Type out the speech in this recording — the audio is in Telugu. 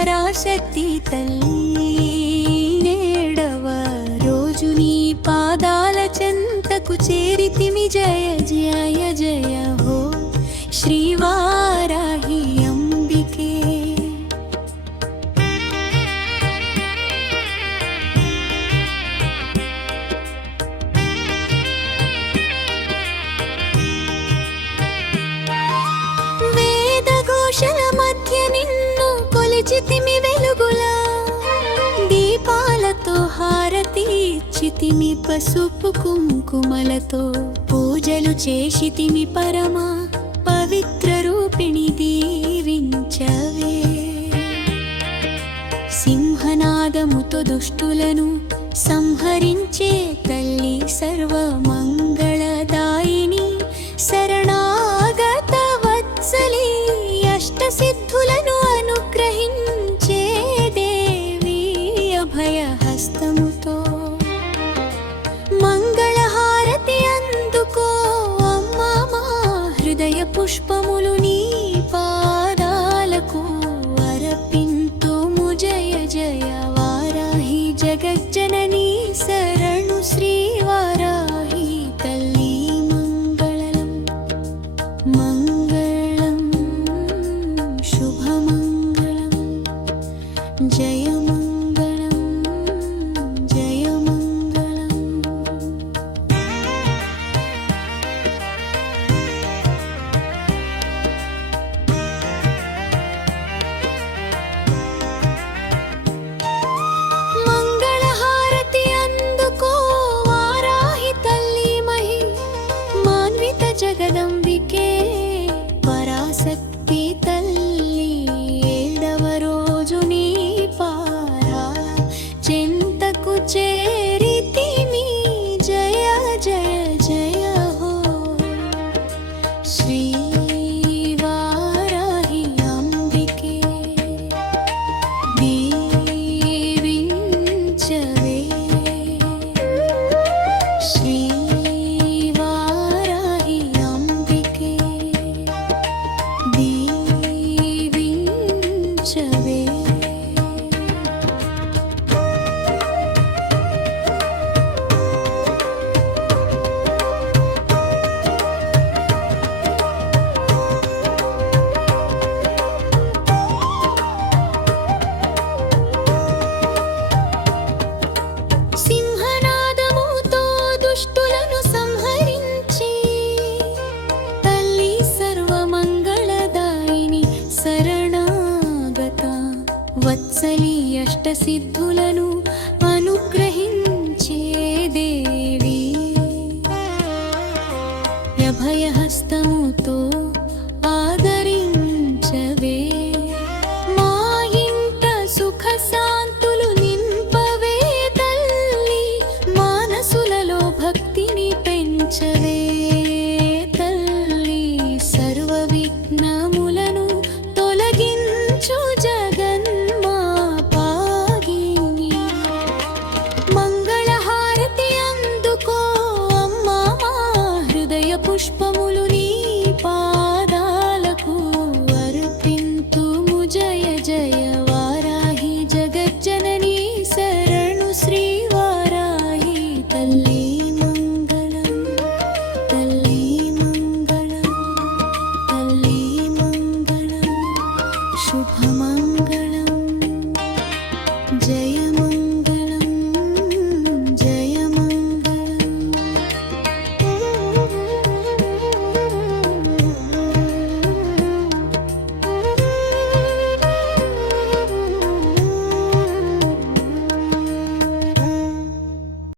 పరాశక్తి తల్లి నేడవ రోజు నీ పాదాల చెంతకు చేరితిమి జయ జయ జయ హో శ్రీవారాహి అంబికే. వేదఘోషల మధ్య నిన్ను కొలిచితిమి వెలుగులా, దీపాలతో హారతి ఇచ్చితిమి పసుపు కుంకుమలతో, పూజలు చేసితిమి పరమా పవిత్ర రూపిణి దీవించవే. సింహనాదముతో దుష్టులను సంహరించే తల్లి సర్వమంగళదాయిని శరణాగత వత్సలి, అష్టసిద్ధులను అనుగ్రహించే దేవి అభయహస్తముతో. మంగళహారతి అందుకో అమ్మా, మా హృదయ పుష్పములు నీ పాదాలకు అర్పింతుము జయ జయ వారాహి జగజ్జనని శరణు శ్రీవారాహి తల్లి. మంగళం మంగళం శుభమంగళం జయ మంగళం జయ మంగళం. మంగళహారతి అందుకో వారాహి తల్లి మహి మాన్విత జగదంబికే పరాశక్తి తల్లి. ఏడవ రోజు నీ పాదాల చెంతకు చేరితిమి జయ జయ జయ హో శ్రీవారాహి అంబికే. దీవించవే శ్రీవారాహి అంబికే, దీవించవే. సింహనాదముతో దుష్టులను సంహరించి తల్లి సర్వమంగళదాయిని శరణాగత వత్సలి, అష్టసిద్ధులను అనుగ్రహించే దేవి అభయహస్తముతో ఆదరించవే. మా ఇంట సుఖ శాంతులు నింపవే తల్లి, మానసులలో భక్తిని పెంచవే తల్లి. సర్వ విఘ్నములను తొలగించు జగన్మాపాగిని. మంగళహారతి అందుకో అమ్మా, మా హృదయ పుష్పములు నీ పాదాలకు అర్పింతుము జయ జయ వారాహి జగజ్జనని శరణు శ్రీవారాహి తల్లి. మంగళం తల్లి మంగళం తల్లి మంగళం శుభమ